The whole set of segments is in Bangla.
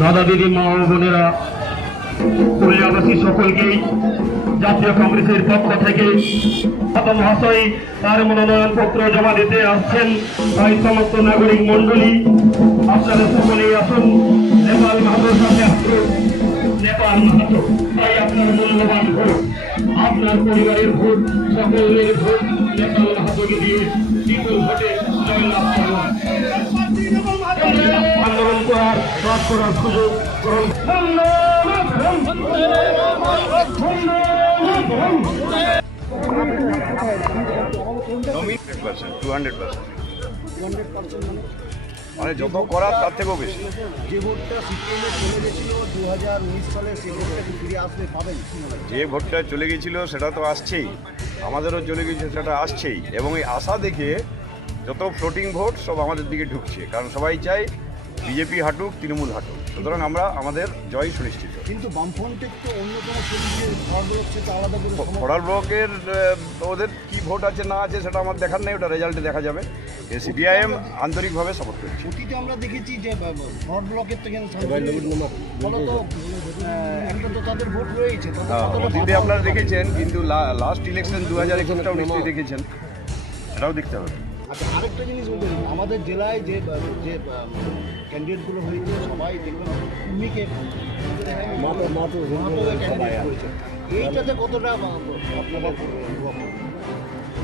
দাদা দিদি, মা ও বোনেরা পুরুলিয়াবাসী সকলকেই, জাতীয় কংগ্রেসের পক্ষ থেকে মহাশয় তার মনোনয়ন পত্র জমা দিতে আসছেন তাই সমস্ত নাগরিক মন্ডলী আপনারা সকলেই আসুন, নেপাল মাহাতোর সাথে আসুন আপনার পরিবারের ভোট সকলের ভোট নেপাল মাহাতোকে দিয়ে বিপুল ভোটে জয়লাভ করুন আন্দোলন করার কাজ করার সুযোগ। গ্রহণ hundred percent to hundred percent মানে যত করার তার থেকেও বেশি। যে ভোটটা সিপিএমে চলে গেছিল দু হাজার উনিশ সালে সেই ভোটটা ফিরে পাবেন? যে ভোটটা চলে গেছিল সেটা তো আসছেই। আমাদেরও চলে গেছে সেটা আসছেই। এবং এই আশা দেখে যত ফ্লোটিং ভোট সব আমাদের দিকে ঢুকছে। কারণ সবাই চায় বিজেপি হাঁটুক তৃণমূল হাঁটুক। সুতরাং আমরা আমাদের জয় সুনিশ্চিত। কিন্তু অন্য কোনো আলাদা করে ফরাল ব্লকের ওদের কি ভোট আছে না আছে সেটা আমার দেখার নেই ওটা রেজাল্টে দেখা যাবে। সিপিআইএম আন্তরিকভাবে সাপোর্ট করছে। অতীতে আমরা দেখেছি যে ফ্রন্ট ব্লকের থেকে তো তাদের ভোট রয়েছে হ্যাঁ, অতীতে আপনারা দেখেছেন কিন্তু লাস্ট ইলেকশন দু হাজার একুশটাও নিশ্চয়ই দেখেছেন। সেটাও দেখতে হবে। আচ্ছা আরেকটা জিনিস আমাদের জেলায় যে যে ক্যান্ডিডেটগুলো হয়েছে সবাই দেখবেন ভূমিকে এইটাতে কতটা আপনারা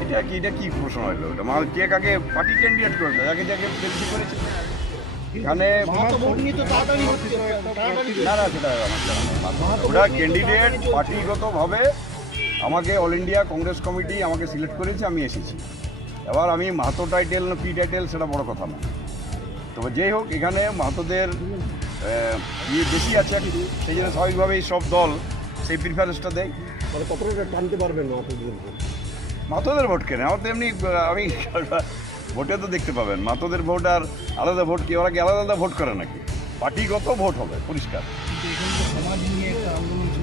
এটা কি এটা কি প্রশ্ন হলো? ওটা মাল কে কাকে পার্টি ক্যান্ডিডেট যাকে বেশি করেছে? এখানে না না সেটা। ওটা ক্যান্ডিডেট পার্টিগতভাবে আমাকে অল ইন্ডিয়া কংগ্রেস কমিটি আমাকে সিলেক্ট করেছে আমি এসেছি। এবার আমি মাহাতো টাইটেল না পি টাইটেল সেটা বড় কথা না তবে যেই হোক এখানে মাহাতোদের ইয়ে বেশি আছে সেই জন্য স্বাভাবিকভাবেই সব দল সেই প্রিফারেন্সটা দেয়। মানে কতটা টানতে পারবেন না মাতোদের ভোট কেন? আমার তো এমনি আমি ভোটে তো দেখতে পাবেন। মাতোদের ভোট আর আলাদা ভোট কি? ওরা কি আলাদা আলাদা ভোট করে নাকি? পার্টিগত ভোট হবে পরিষ্কার।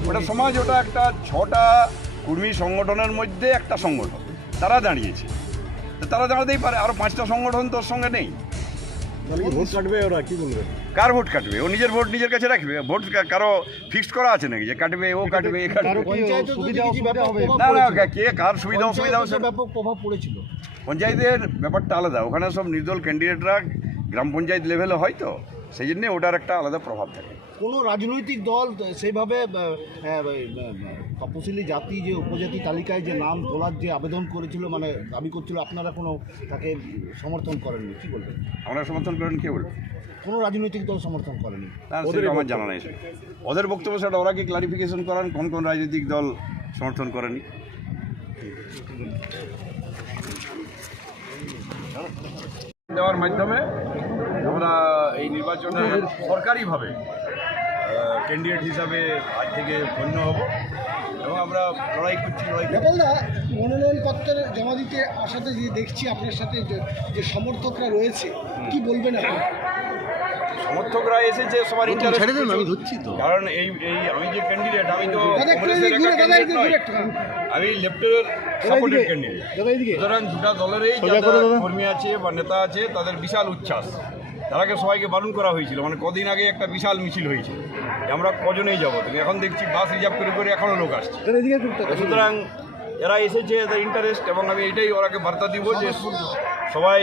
ওটা সমাজ ওটা একটা ছটা কর্মী সংগঠনের মধ্যে একটা সংগঠন। তারা দাঁড়িয়েছে। তারা দাঁড়াতেই পারে। আরও পাঁচটা সংগঠন তোর সঙ্গে নেই। ভোট কাটবে ওরা কি বলবে? কার ভোট কাটবে? ও নিজের ভোট নিজের কাছে রাখবে? ভোট কারও ফিক্সড করা আছে নাকি? যে কাটবে ও কাটবে এ কাটবে? না না কে কার সুবিধা অসুবিধা হচ্ছে? ব্যাপক প্রভাব পড়েছিল। পঞ্চায়েতের ব্যাপারটা আলাদা। ওখানে সব নির্দল ক্যান্ডিডেটরা গ্রাম পঞ্চায়েত লেভেলে হয় তো? সেই জন্যে ওটার একটা আলাদা প্রভাব থাকে। কোনো রাজনৈতিক দল সেইভাবে আহ, তপশিলি জাতি যে উপজাতি তালিকায় যে নাম তোলার যে আবেদন করেছিল মানে দাবি করছিল আপনারা কোনো তাকে সমর্থন করেননি কি বলবেন? আমরা সমর্থন করেন কে বলবে? কোনো রাজনৈতিক দল সমর্থন করেনি। না সেটা আমার জানা নেই। ওদের বক্তব্য সেটা ওরা কি ক্লারিফিকেশন করান কোন কোন রাজনৈতিক দল সমর্থন করেনি? দেওয়ার মাধ্যমে আমরা এই নির্বাচনে সরকারিভাবে ক্যান্ডিডেট হিসাবে আজ থেকে গণ্য হব এবং আমরা লড়াই করছি, লড়াই। নেপালদা জমা দিতে আসাতে যে দেখছি আপনার সাথে যে সমর্থকরা রয়েছে, কি বলবেন আপনি সমর্থকরা এসেছে সবার আমি ধরছি তো। কারণ এই এই আমি যে ক্যান্ডিডেট আমি তো। আমি লেফটের সাপোর্টেড ক্যান্ডিডেট সুতরাং দুটা দলেরই কর্মী আছে বা নেতা আছে তাদের বিশাল উচ্ছ্বাস। তারাকে সবাইকে বারণ করা হয়েছিল। মানে কদিন আগে একটা বিশাল মিছিল হয়েছিল যে আমরা কজনেই যাব? তুমি এখন দেখছি বাস রিজার্ভ করে করে এখনও লোক আসছে। সুতরাং এরা এসেছে এদের ইন্টারেস্ট এবং আমি এটাই ওরাকে বার্তা দিব যে সবাই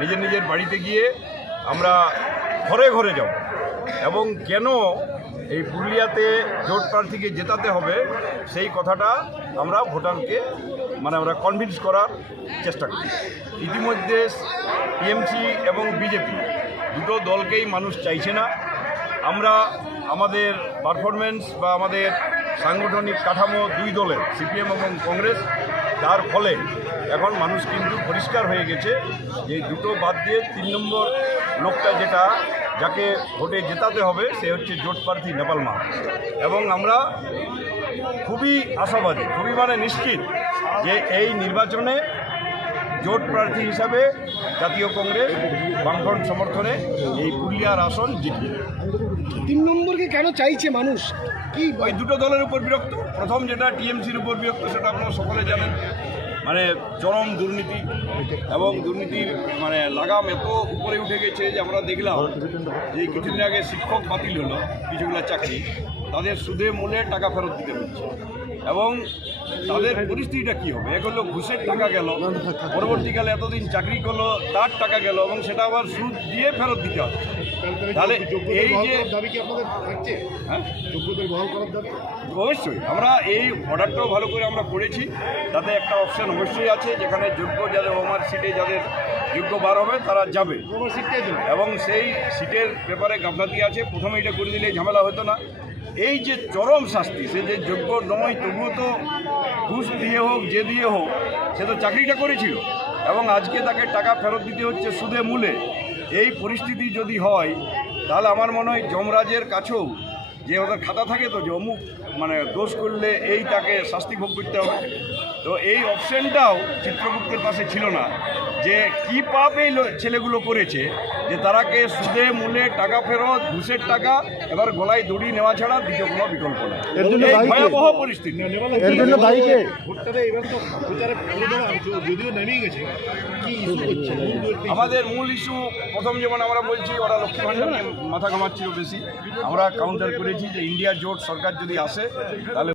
নিজের নিজের বাড়িতে গিয়ে আমরা ঘরে ঘরে যাব এবং কেন এই পুরুলিয়াতে জোট প্রার্থীকে জেতাতে হবে সেই কথাটা আমরা ভোটারকে মানে আমরা কনভিন্স করার চেষ্টা করি। ইতিমধ্যে টিএমসি এবং বিজেপি দুটো দলকেই মানুষ চাইছে না। আমরা আমাদের পারফরমেন্স বা আমাদের সাংগঠনিক কাঠামো দুই দলের, সিপিএম এবং কংগ্রেস, তার ফলে এখন মানুষ কিন্তু পরিষ্কার হয়ে গেছে যে দুটো বাদ দিয়ে তিন নম্বর লোকটা যেটা যাকে ভোটে জেতাতে হবে সে হচ্ছে জোট প্রার্থী নেপাল মা। এবং আমরা খুবই আশাবাদী খুবই মানে নিশ্চিত যে এই নির্বাচনে জোট প্রার্থী হিসাবে জাতীয় কংগ্রেস বামফ্রন্ট সমর্থনে এই পুরুলিয়ার আসন জিতবে। তিন নম্বরকে কেন চাইছে মানুষ? কি ওই দুটো দলের উপর বিরক্ত। প্রথম যেটা টিএমসির উপর বিরক্ত সেটা আপনারা সকলে জানেন। মানে চরম দুর্নীতি এবং দুর্নীতির মানে লাগাম এত উপরে উঠে গেছে যে আমরা দেখলাম যে কিছুদিন আগে শিক্ষক বাতিল হলো, কিছুগুলো চাকরি, তাদের সুদে মূলে টাকা ফেরত দিতে হচ্ছে। এবং তাদের পরিস্থিতিটা কী হবে? এক হলো ঘুষের টাকা গেল পরবর্তীকালে এতদিন চাকরি করল তার টাকা গেল এবং সেটা আবার সুদ দিয়ে ফেরত দিতে হবে। তাহলে এই যে হ্যাঁ? অবশ্যই। আমরা এই অর্ডারটাও ভালো করে আমরা করেছি। তাতে একটা অপশন অবশ্যই আছে যেখানে যোগ্য যাদের ওমার সিটে যাদের যোগ্য বার হবে তারা যাবে। এবং সেই সিটের ব্যাপারে গাফলাতি আছে। প্রথমে এটা করে দিলে ঝামেলা হতো না। এই যে চরম শাস্তি, সে যে যোগ্য নয়, তবুও তো ঘুষ দিয়ে হোক, যে দিয়ে হোক, সে তো চাকরিটা করেছিল। এবং আজকে তাকে টাকা ফেরত দিতে হচ্ছে সুদে মূলে। এই পরিস্থিতি যদি হয়, তাহলে আমার মনে হয় যমরাজের কাছেও যে ওদের খাতা থাকে তো, যে অমুক মানে দোষ করলে এই তাকে শাস্তি ভোগ করতে হবে। তো এই অপশনটাও চিত্রগুপ্তের পাশে ছিল না। যে কি পাপ এই ছেলেগুলো করেছে যে তারাকে সুদে মূলে টাকা ফেরত ঘুষের টাকা এবার গলায় দড়ি নেওয়া ছাড়া দ্বিতীয় কোনো বিকল্প নেই? ভয়াবহ পরিস্থিতি। কি? ইস্যু হচ্ছে আমাদের মূল ইস্যু প্রথম যেমন আমরা বলছি ওরা লক্ষ্মী ভাণ্ডার মাথা ঘামাচ্ছিল বেশি। আমরা কাউন্টার করেছি যে ইন্ডিয়া জোট সরকার যদি আসে তাহলে